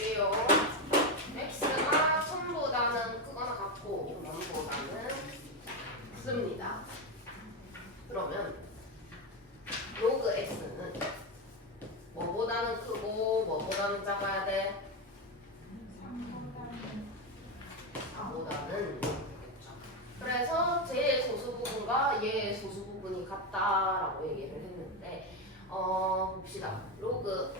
볼게요. x가 1000보다는 크거나 같고 0보다는 씁니다. 그러면 로그 x는 뭐보다는 크고 뭐보다는 작아야 돼? 4보다는 작겠죠. 그래서 제 소수 부분과 얘의 소수 부분이 같다라고 얘기를 했는데 봅시다. 로그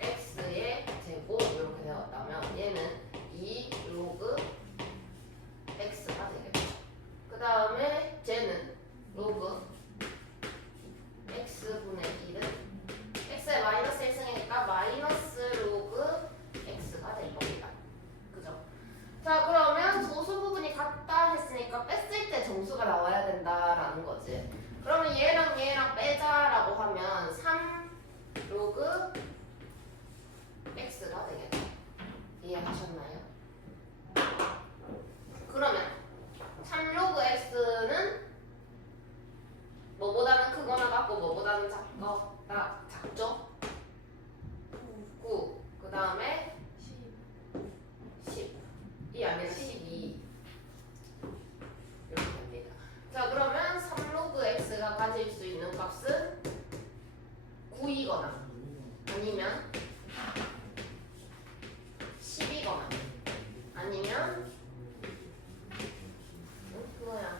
x의 제곱 이렇게 되었다면 얘는 2 로그 x가 되겠죠. 그 다음에 쟤는 로그 x분의 1은 x의 마이너스 1승이니까 마이너스 로그 x가 될 겁니다. 그죠? 자, 그러면 소수 부분이 같다 했으니까 뺐을 때 정수가 나와야 된다라는 거지. 그러면 얘랑 얘랑 빼자라고 하면 3 로그 x가 되겠죠. 이해하셨나요? 그러면 3 로그 x는 뭐보다는 크거나 같고 뭐보다는 작죠? 9. 그 다음에 10. 이 아니라 12. 이렇게 됩니다. 자, 그러면 3 로그 x가 가질 수 있는 값은 9이거나 아니면 10이거나 아니면 그거야.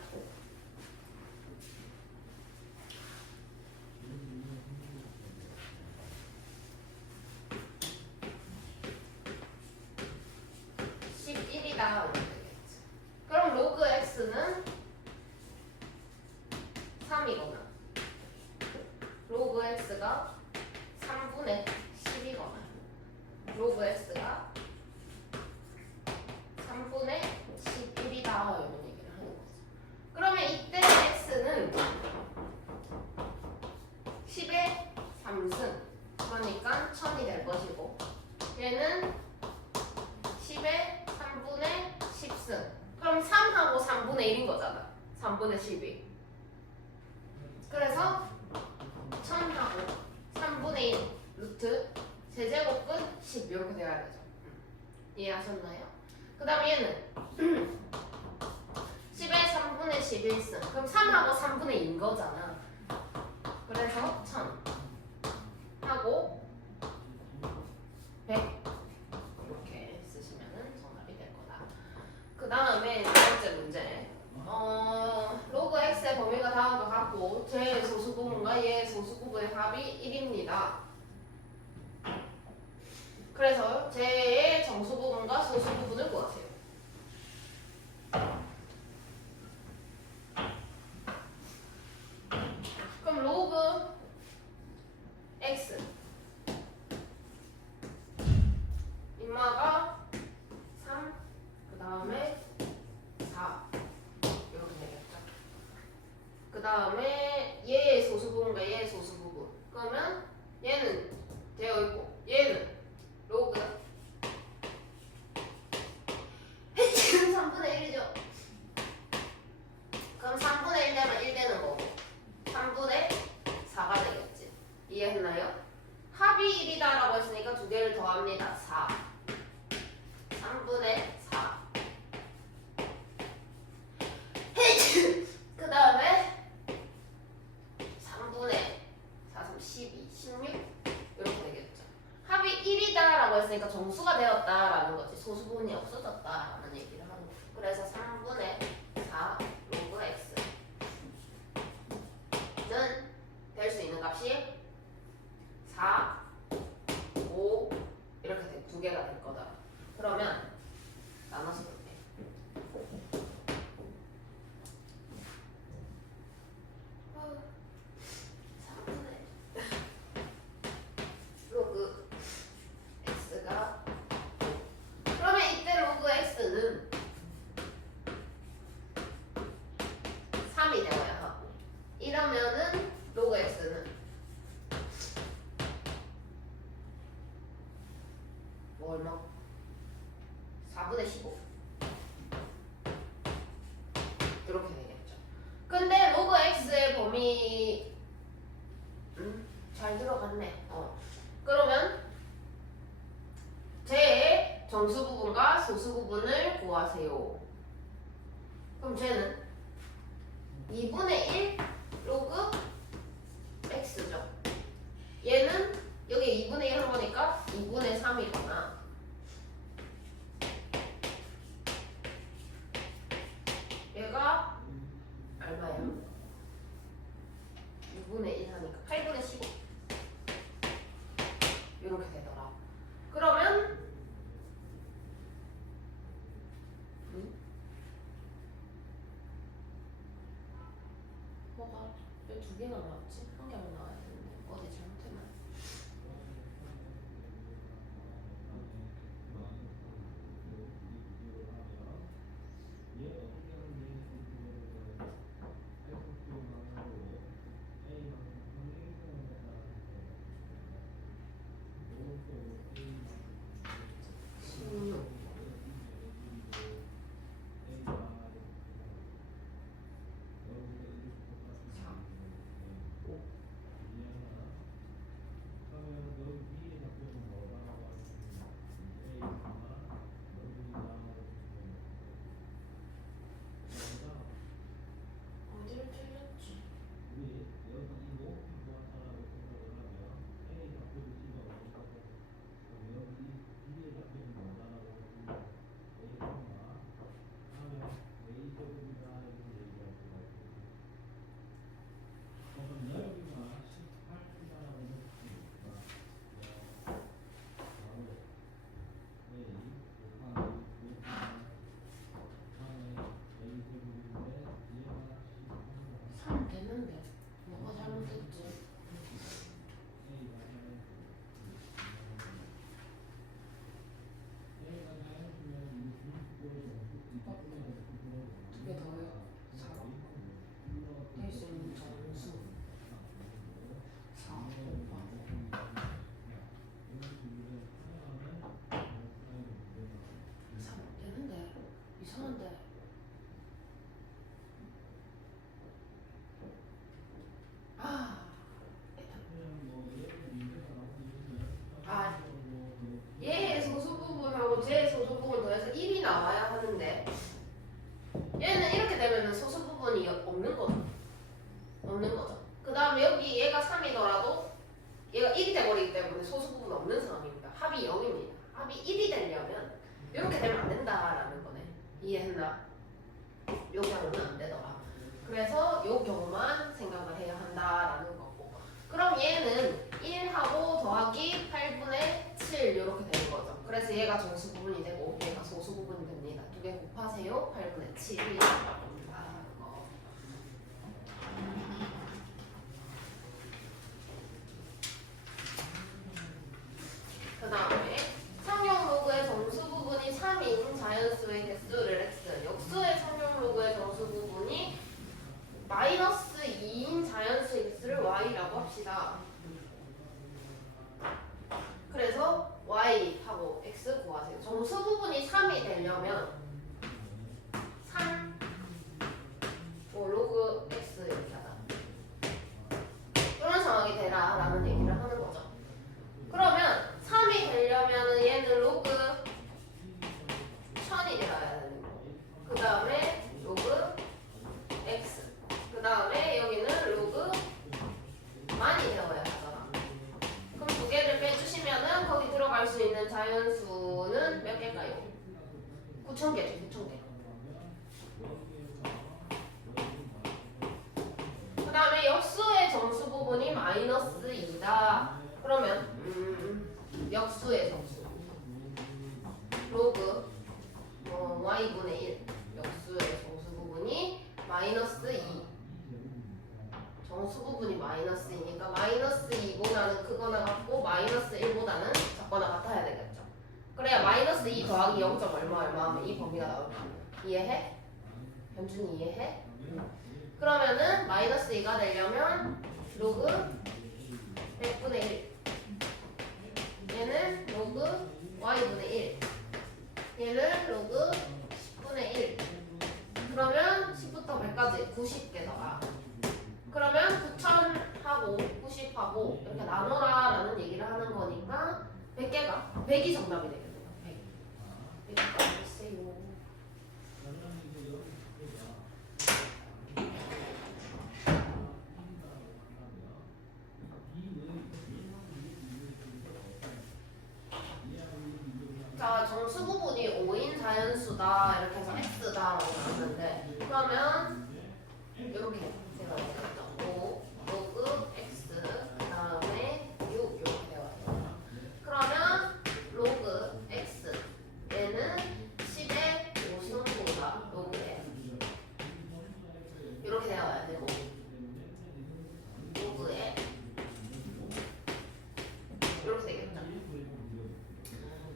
그럼 로그 x는 3이거나 로그 x가 3분의 10이거나 로그 x가 3분의 11이다 이런 얘기를 하는 거죠. 그러면 이때 x는 10의 3승 그러니까 1000이 될 것이고 얘는 10의 3분의 10승 그럼 3하고 3분의 1인 거잖아. 3분의 10이. 그래서 1000하고 3분의 1 루트 세제곱은 10 이렇게 돼야 되죠. 이해하셨나요? 그 다음 얘는 10의 3분의 11승 그럼 3하고 3분의 1인 거잖아. 그래서 1000 하고 100 이렇게 쓰시면 정답이 될 거다. 그 다음에 두 번째 문제. 로그 x의 범위가 다음과 같고 제 소수 부분과 얘의 소수 부분의 합이 1입니다. 그래서 제의 정수 부분과 소수 부분을 구하세요. 그럼 로그 x 인마가 3 그 다음에 4 이렇게 되겠죠. 그 다음에 얘의 소수 부분과 얘의 소수 부분 그러면 얘는 되어 있고 얘는 로그 3분의 1이죠. 그럼 3분의 1 되면 1 되는 거고 3분의 4가 되겠지. 이해했나요? 합이 1이다라고 했으니까 두 개를 더합니다. 4 3분의 4 그 다음에 3분의 4, 3, 12, 16 이렇게 되겠죠. 합이 1이다라고 했으니까 정수가 되었다라는 거지. 소수 부분이 없어졌다라는 얘기를 하는 거죠. 그래서 3분의 4 로그 x는 될 수 있는 값이 4, 5 이렇게 두 개가 될 거다. 그러면 나눠서 볼게. 로그 x가 그러면 이때 로그 x는 3이 되어야 하고 이러면은 로그 x는 뭐 얼마? 4분의 15 이렇게 되겠죠. 근데 로그 x의 범위 잘 들어갔네. 그러면 정수 부분과 소수 부분을 구하세요. 그럼 쟤는 2분의 1 로그 x죠. 얘는 여기 2분의 1 한 거니까 2분의 3이거나 얘가 얼마야? 2분의 1 하니까 8분의 15 이렇게 되더라. 그러면 뭐가 왜 두 개나 나왔지? 한 개만 나와야 되는데 어디 잘못했나? 어디를 틀렸지? 됐는데 뭐가 잘못됐지? 두 개 더요. 4. 될 수 있는 정수 4 곱하기 3 되는데 이상한데. 얘의 소수 부분하고 쟤의 소수 부분 더해서 1이 나와야 하는데 얘는 이렇게 되면 소수 부분이 없는 거죠. 없는 거죠. 그 다음에 여기 얘가 3이더라도 얘가 1이 돼버리기 때문에 소수 부분 없는 상황입니다. 합이 0입니다. 합이 1이 되려면 이렇게 되면 안 된다라는 거네. 이해했나? 요 경우는 안 되더라. 그래서 요 경우만 생각을 해야 한다라는 거고. 그럼 얘는 1하고 더하기 8분의 7 이렇게 되는 거죠. 그래서 얘가 정수 부분이 되고 얘가 소수 부분이 됩니다. 두 개 곱하세요. 8분의 7이 나옵니다. 그 다음에 상용 로그의 정수 부분이 3인 자연수의 개수를 x, 역수의 상용 로그의 정수 부분이 마이너스 2인 자연수의 개수를 y라고 합시다. 그래서 y하고 x 구하세요. 정수 부분이 3이 되려면 3 로그 x 이렇게 하자. 이런 상황이 되라 라는 얘기를 하는 거죠. 그러면 3이 되려면은 얘는 로그 1000이 되어야 되는 거. 그 다음에 로그 x. 그 다음에 여기는 로그 만이 되어야 하잖아. 그럼 두 개를 빼주시면은 거기 들어갈 수 있는 자연수는 몇 개일까요? 9000개죠, 9000개. 그 다음에 역수의 정수 부분이 마이너스 2다. 그러면 역수의 정수 로그 y분의 1 역수의 정수 부분이 마이너스 2 정수 부분이 마이너스 2니까 마이너스 2보다는 크거나 같고 마이너스 1보다는 작거나 같아야 되겠죠. 그래야 마이너스 2 더하기 0. 얼마 하면 이 범위가 나올 거 아니야. 이해해? 현준이 이해해? 그러면은 마이너스 2가 되려면 로그 100분의 1 얘는 로그 y분의 1 얘는 로그 10분의 1 그러면 10부터 100까지 90개다가 그러면 9000하고 90하고 이렇게 나눠라 라는 얘기를 하는 거니까 100개가 100이 정답이 되겠네요. 100. 안녕하세요. 자, 정수 부분이 5인 자연수다 이렇게 해서 x다라고 봤는데 그러면 이렇게 제가 했죠. 5 로그 x 그 다음에 6 이렇게 되어요. 그러면 로그 x 얘는 10의 5승보다 로그 n 이렇게 되어야 되고 로그 n 이렇게 되겠죠.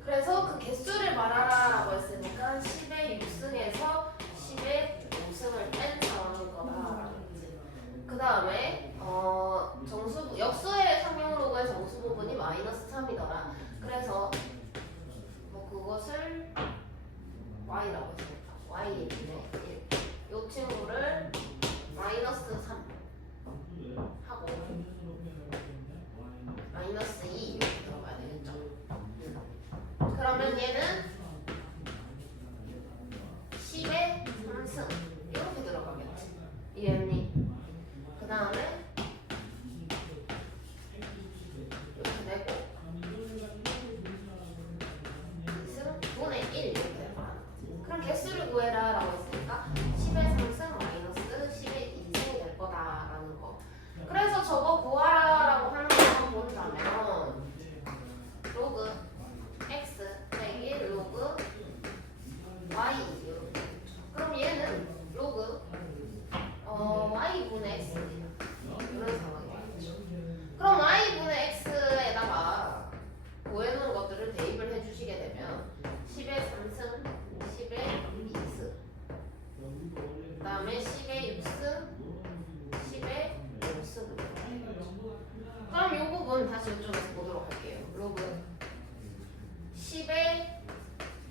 그래서 그 개수를 말하라라고 했으니까 10의 6승에서 10의 5승을 뺀 상황인 거다라는 거지. 그 다음에 정수 역수의 상용로그의 정수 부분이 마이너스 3이더라. 그래서 뭐 그것을 y라고 했으니까 y분의 1. 이 친구를 마이너스 3 하고 마이너스 2 이렇게 들어가야 되겠죠. 그러면 얘는 10의 3승 이렇게 들어가겠지. 이해했니? 그 다음에 이렇게 내고 2승 분의 1 이렇게 되는 그럼 개수를 구해라 라고 했으니까 10의 3승 마이너스 10의 2승이 될 거다라는 거. 그래서 저거 구하라라고 하는 거 본다면 로그 x 빼기 로그 y 이렇게. 그럼 얘는 로그 y분의 x입니다. 이런 상황이겠죠. 그럼 y분의 x에다가 구해놓은 것들을 대입을 해주시게 되면 10의 3승, 10의 2승, 그 다음에 10의 6승, 10의 5승. 그럼 이 부분 다시 이쪽에서 보도록 할게요. 로그 10의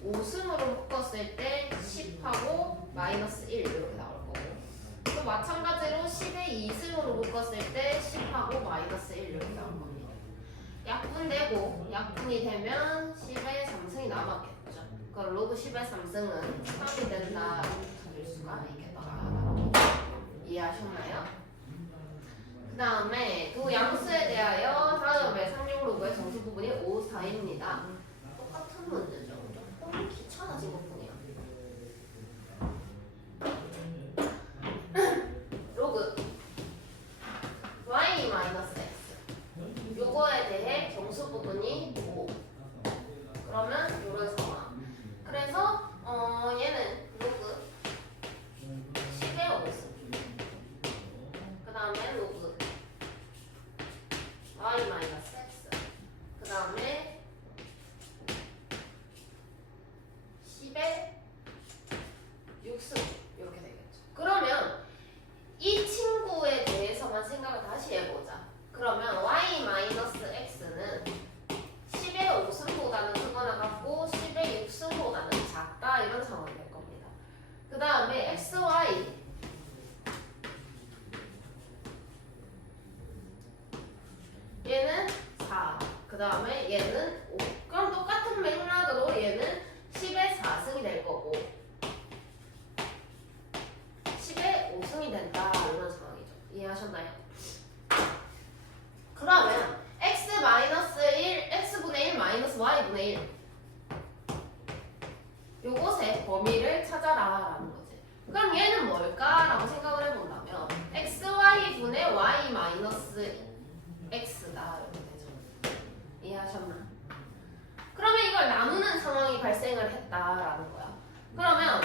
5승으로 묶었을 때 10하고 마이너스 1 이렇게 나올 거고 또 마찬가지로 10의 2승으로 묶었을 때 10하고 마이너스 1 이렇게 나올 겁니다. 약분되고 약분이 되면 10의 3승이 남았겠죠. 그럼 로그 10의 3승은 3이 된다 찾을 수가 있겠다. 이해하셨나요? 그 다음에 두 양수에 대하여 다음에 상용 로그의 정수 부분이 5, 4입니다. 똑같은 문제죠. 조금 귀찮아진 것뿐이야. 로그 y 마이너스 x 요거에 대해 정수 부분이 5. 그러면 요런 상황. 그래서 얘는 로그 10의 5승. 그 다음에 로그 y 마이너스 x. 그 다음에 10의 6승 이렇게 되겠죠. 그러면 이 친구에 대해서만 생각을 다시 해보자. 그러면 y-x는 10의 5승보다는 크거나 같고 10의 6승보다는 작다 이런 상황이 될 겁니다. 그 다음에 xy 얘는 4. 그 다음에 얘는 5. 그럼 똑같은 맥락으로 얘는 10의 4승이 될 거고 10의 5승이 된다 이런 상황이죠. 이해하셨나요? 그러면 x-1 x분의 1 마이너스 y분의 1 요것의 범위를 찾아라 라는 거지. 그럼 얘는 뭘까라고 생각을 해본다면 xy분의 y 마이너스 x다 이렇게 되죠. 이해하셨나? 그러면 이걸 나누는 상황이 발생을 했다라는 거야. 그러면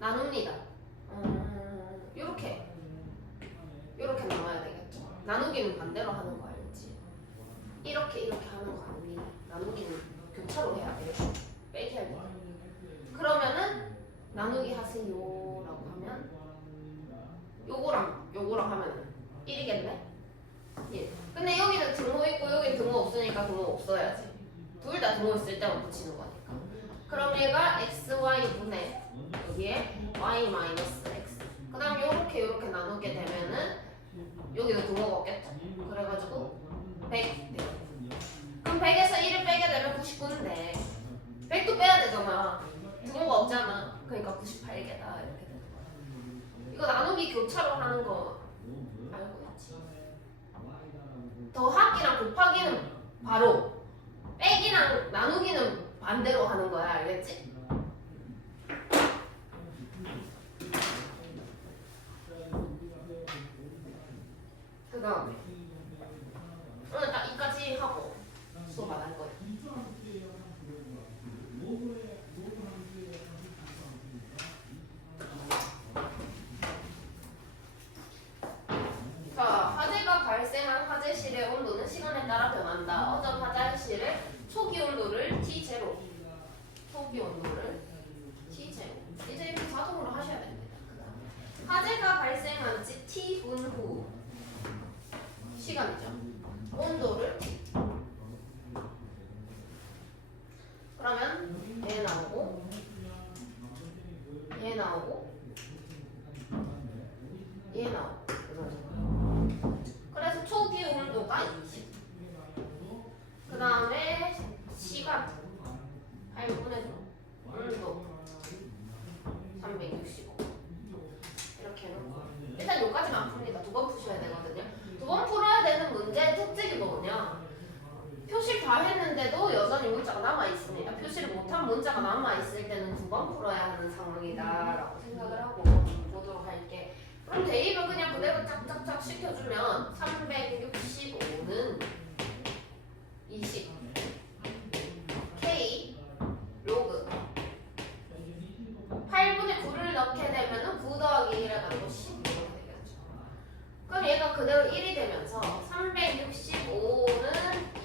나눕니다. 요렇게 나눠야 되겠죠. 나누기는 반대로 하는 거 알지? 이렇게 하는 거 아닙니다. 나누기는 교차로 해야 돼요. 빼기 할 때. 그러면은 나누기 하세요라고 하면 요거랑 하면은 1이겠네? 1. 근데 여기는 등호 있고 여기는 등호 없으니까 등호 없어야지. 둘 다 등호 있을 때만 붙이는 거니까. 그럼 얘가 xy분의 여기에 y 마이너스 x. 그 다음 요렇게 나누게 되면은 여기도 등호가 없겠죠. 그래가지고 100 돼요. 그럼 100 100에서 1을 빼게 되면 99인데 100도 빼야 되잖아. 등호가 없잖아. 그러니까 98개다 이렇게 되는 거야. 이거 나누기 교차로 하는 거 알고 있지? 더하기랑 곱하기는 바로, 빼기랑 나누기는 반대로 하는 거야. 알겠지? 그 다음에 오늘 딱 이까지 하고 수업 안 할 거야. 자, 화재가 발생한 화재실의 온도는 시간에 따라 변한다. 어전 화장실의 초기 온도를 T0, 초기 온도를 T0. 이제 이렇게 자동으로 하셔야 됩니다. 화재가 발생한 지 T분 후 시간이죠. 온도를 그러면 얘 나오고 얘 나오고 얘 나오고 그래서 초기 온도가 20. 그 다음에 시간 8분의 온도 365 이렇게 해놓고 일단 여기까지만 풉니다. 두 번 푸셔야 되거든요. 두 번 풀어야 되는 문제의 특징이 뭐냐, 표시를 다 했는데도 여전히 문자가 남아있습니다. 표시를 못한 문자가 남아있을 때는 두 번 풀어야 하는 상황이다 라고 생각을 하고 보도록 할게. 그럼 대입을 그냥 그대로 짝짝짝 시켜주면 365는 20 K 로그 8분의 9를 넣게 되면 9 더하기 1을 가지고 10 이렇게 되겠죠. 그럼 얘가 그대로 1이 되면서 365는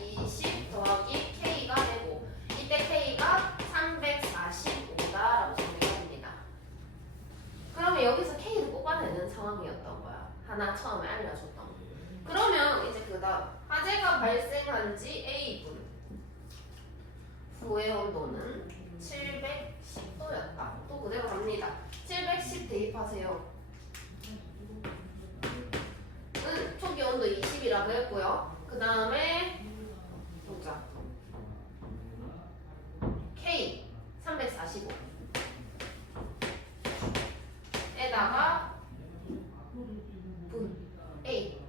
20 더하기 K가 되고 이때 K가 345다라고 정리가 됩니다. 그러면 여기서 K를 뽑아내는 상황이었던 거야. 하나 처음에 알려줬던 거. 그러면 이제 그 다음 화재가 발생한 지 A분 후의 온도는 710도였다. 또 그대로 갑니다. 710 대입하세요. 초기 온도 20이라고 했고요. 그 다음에 보자. K 345 에다가 분 A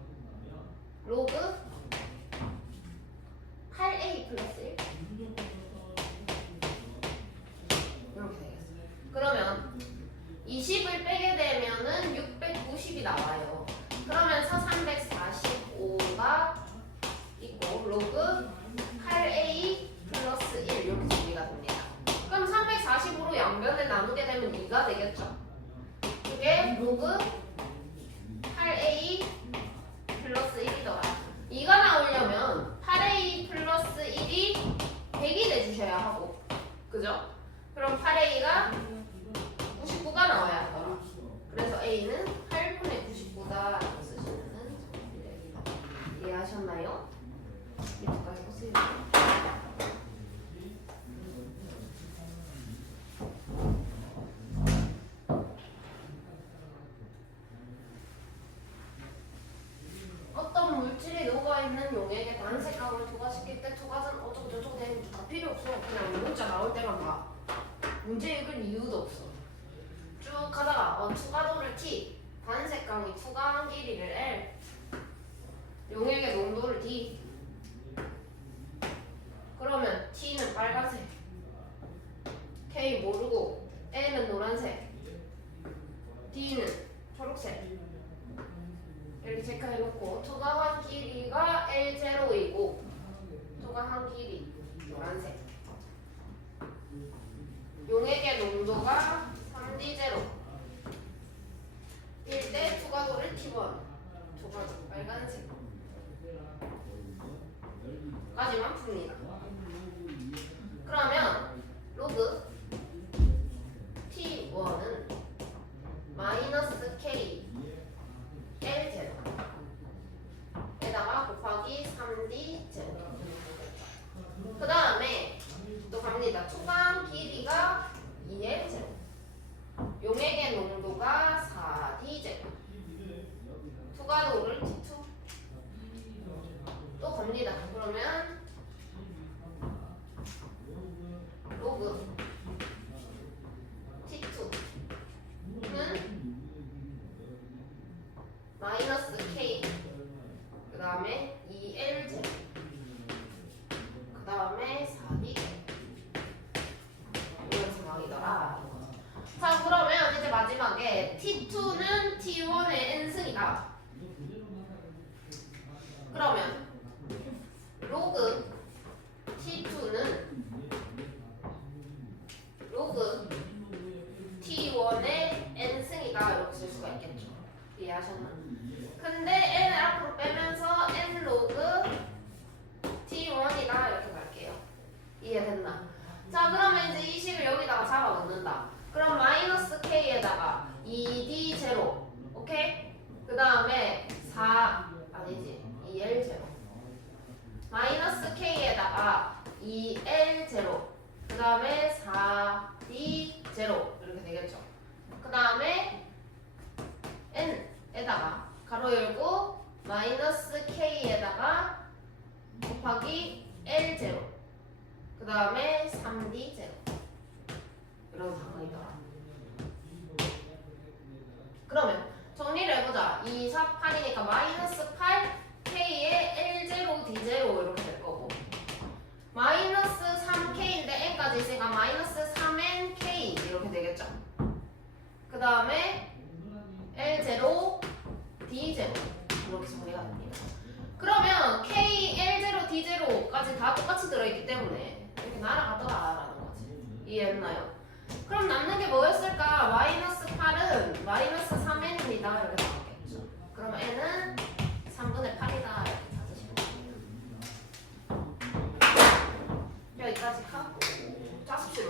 로그 8A 플러스 1 이렇게 되겠어요. 그러면 20을 빼게 되면은 690이 나와요. 그러면서 345가 있고 로그 8A 플러스 1 이렇게 정리가 됩니다. 그럼 345로 양변을 나누게 되면 2가 되겠죠. 이게 로그 8A 플러스 1이더라. 2가 나오려면 8A 플러스 1이 100이 돼주셔야 하고, 그죠? 그럼 8A가 99가 나와야 하더라. 그래서 A는 8분의 99다라고 쓰시면 됩니다. 이해하셨나요? 이쪽까지 보세요. 어떤 물질이 녹아있는 용액에 단색강을 투과시킬 때 투과는 어쩌고 저쩌고 되는 거 다 필요 없어. 그냥 문자 나올 때만 봐. 문제 읽을 이유도 없어. 쭉 가다가 투과도를 T, 단색강이 투과한 길이를 L, 용액의 농도를 D. 그러면 T는 빨간색, K 모르고 L은 노란색, D는 초록색. 이렇게 체크해놓고 투과한 길이가 L0이고 투과한 길이 노란색, 용액의 농도가 3D0 일 때 투과도를 T1, 투과도 빨간색 까지만 풉니다. 그러면 로그 T1은 마이너스 K L0 에다가 곱하기 3D0. 그 다음에 또 갑니다. 투과한 길이가 2L0, 용액의 농도가 4D0, 투과도를 T2. 또 갑니다. 그러면 다음에 2L 제곱, 그 다음에 4D 이런 상황이더라. 자 그러면 이제 마지막에 T2는 T1의 n승이다. 그러면 로그 T2는 로그 T1의 n승이다 이렇게 쓸 수가 있겠죠. 이해하셨나? 근데 n을 앞으로 빼면서 n 로그 T1이다 이렇게 갈게요. 이해됐나? 자 그러면 이제 이 식을 여기다가 잡아놓는다. 그럼 마이너스 k에다가 2d 제로, 오케이? 그 다음에 4 아니지 2l 제로, 마이너스 k에다가 2l 제로, 그 다음에 4d 제로 이렇게 되겠죠. 그 다음에 n에다가 가로 열고 마이너스 k에다가 곱하기 l 제로, 그 다음에 3d 제로 이런 상황이더라. 그러면 정리를 해보자. 2, 4, 8이니까 마이너스 8 k에 l0 d0 이렇게 될 거고, 마이너스 3k인데 n까지 있으니까 마이너스 3n k 이렇게 되겠죠. 그 다음에 l0 d0 이렇게 정리가 됩니다. 그러면 k, l0, d0까지 다 똑같이 들어있기 때문에 이렇게 날아가더라라는 거지. 이해했나요? 그럼 남는 게 뭐였을까? 마이너스 8은 마이너스 3n입니다 이렇게 나왔겠죠. 그럼 n은 3분의 8이다 이렇게 찾으시면 됩니다. 여기까지 하고 자습실